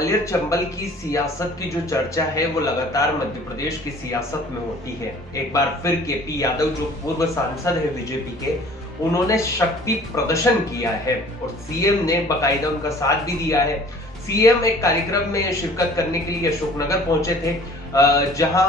ग्वालियर चंबल की सियासत की जो चर्चा है वो लगातार मध्य प्रदेश की सियासत में होती है। एक बार फिर केपी यादव जो पूर्व सांसद है बीजेपी के, उन्होंने शक्ति प्रदर्शन किया है और सीएम ने बाकायदा उनका साथ भी दिया है। सीएम एक कार्यक्रम में शिरकत करने के लिए अशोकनगर पहुंचे थे, जहां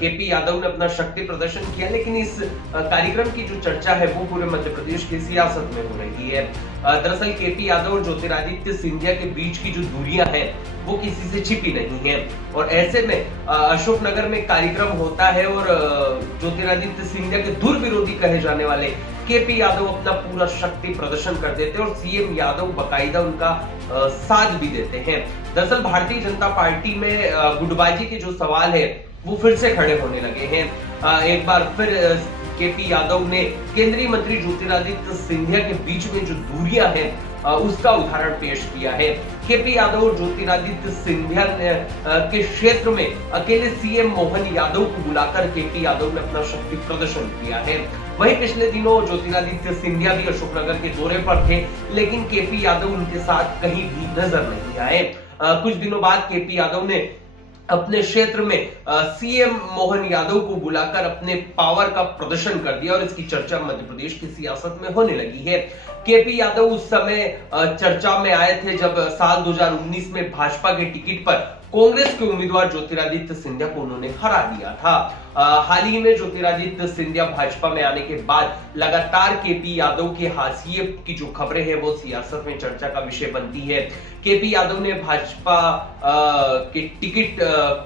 केपी यादव ने अपना शक्ति प्रदर्शन किया, लेकिन इस कार्यक्रम की जो चर्चा है वो पूरे मध्य प्रदेश की सियासत में हो रही है। दरअसल केपी यादव और ज्योतिरादित्य सिंधिया के बीच की जो दूरियां हैं वो किसी से छिपी नहीं है और ऐसे में अशोकनगर में कार्यक्रम होता है और ज्योतिरादित्य सिंधिया के दूर विरोधी कहे जाने वाले केपी यादव अपना पूरा शक्ति प्रदर्शन कर देते हैं और सीएम यादव बाकायदा उनका साथ भी देते हैं। दरअसल भारतीय जनता पार्टी में गुटबाजी के जो सवाल है वो फिर से खड़े होने लगे हैं। एक बार फिर केपी यादव ने केंद्रीय मंत्री ज्योतिरादित्य सिंधिया के बीच में जो दूरियां हैं उसका उदाहरण पेश किया है। केपी यादव और ज्योतिरादित्य सिंधिया के क्षेत्र में अकेले सीएम मोहन यादव को बुलाकर केपी यादव ने अपना शक्ति प्रदर्शन किया है। वहीं पिछले दिनों ज्योतिरादित्य सिंधिया भी अशोकनगर के दौरे पर थे, लेकिन केपी यादव उनके साथ कहीं भी नजर नहीं आए। कुछ दिनों बाद केपी यादव ने अपने क्षेत्र में सीएम मोहन यादव को बुलाकर अपने पावर का प्रदर्शन कर दिया और इसकी चर्चा मध्य प्रदेश की सियासत में होने लगी है। केपी यादव उस समय चर्चा में आए थे जब साल 2019 में भाजपा के टिकट पर कांग्रेस के उम्मीदवार ज्योतिरादित्य सिंधिया को उन्होंने हरा दिया था। हाल ही में ज्योतिरादित्य सिंधिया भाजपा में आने के बाद लगातार केपी यादव के हाशिए की जो खबरें हैं वो सियासत में चर्चा का विषय बनती है। केपी यादव ने भाजपा के टिकट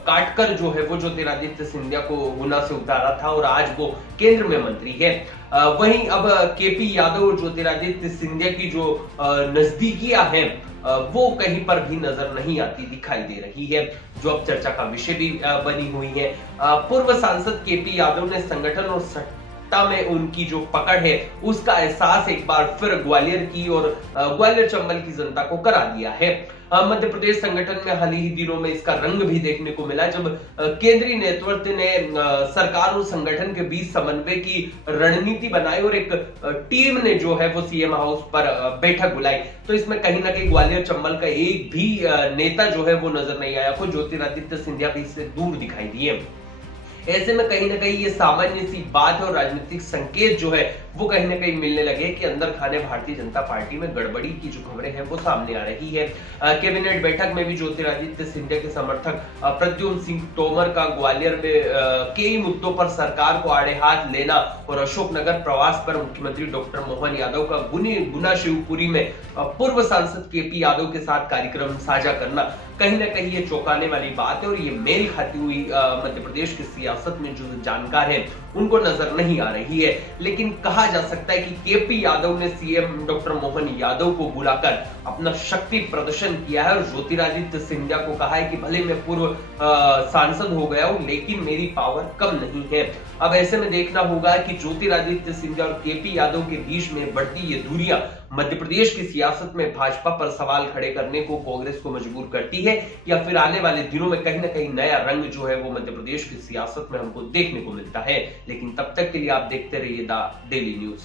काटकर जो है वो ज्योतिरादित्य सिंधिया को गुना से उतारा था और आज वो केंद्र में मंत्री है। वहीं अब केपी यादव और ज्योतिरादित्य सिंधिया की जो नजदीकियां हैं वो कहीं पर भी नजर नहीं आती दिखाई दे रही है, जो अब चर्चा का विषय भी बनी हुई है। पूर्व सांसद केपी यादव ने संगठन और सत्ता में उनकी जो पकड़ है उसका एहसास एक बार फिर ग्वालियर की और ग्वालियर चंबल की जनता को करा दिया है। मध्य प्रदेश संगठन में हाल ही दिनों में इसका रंग भी देखने को मिला जब केंद्रीय नेतृत्व ने सरकार और संगठन के बीच समन्वय की रणनीति बनाई और एक टीम ने जो है वो सीएम हाउस पर बैठक बुलाई। तो इसमें कहीं ना कहीं ग्वालियर चंबल का एक भी नेता जो है वो नजर नहीं आया। खुद ज्योतिरादित्य सिंधिया भी इससे दूर दिखाई दिए। ऐसे में कहीं ना कहीं ये सामान्य सी बात है और राजनीतिक संकेत जो है वो कहीं ना कहीं मिलने लगे कि अंदर खाने भारतीय जनता पार्टी में गड़बड़ी की जो खबरें हैं वो सामने आ रही है। कैबिनेट बैठक में भी ज्योतिरादित्य सिंधिया के समर्थक प्रद्युम्न सिंह तोमर का ग्वालियर में कई मुद्दों पर सरकार को आड़े हाथ लेना और अशोकनगर प्रवास पर मुख्यमंत्री डॉक्टर मोहन यादव का गुना शिवपुरी में पूर्व सांसद केपी यादव के साथ कार्यक्रम साझा करना कहीं ना कहीं ये चौंकाने वाली बात है और ये मेल खाती हुई मध्य प्रदेश की सियासत में जो जानकार हैं उनको नजर नहीं आ रही है। लेकिन कहा जा सकता है कि केपी यादव ने सीएम डॉक्टर मोहन यादव को बुलाकर अपना शक्ति प्रदर्शन किया है और ज्योतिरादित्य सिंधिया को कहा है कि भले मैं पूर्व सांसद हो गया हूं लेकिन मेरी पावर कम नहीं है। अब ऐसे में देखना होगा कि ज्योतिरादित्य सिंधिया और केपी यादव के बीच में बढ़ती ये दूरियां मध्य प्रदेश की सियासत में भाजपा पर सवाल खड़े करने को कांग्रेस को मजबूर करती है या फिर आने वाले दिनों में कहीं ना कहीं नया रंग जो है वो मध्य प्रदेश की सियासत में हमको देखने को मिलता है। लेकिन तब तक के लिए आप देखते रहिए द डेली न्यूज।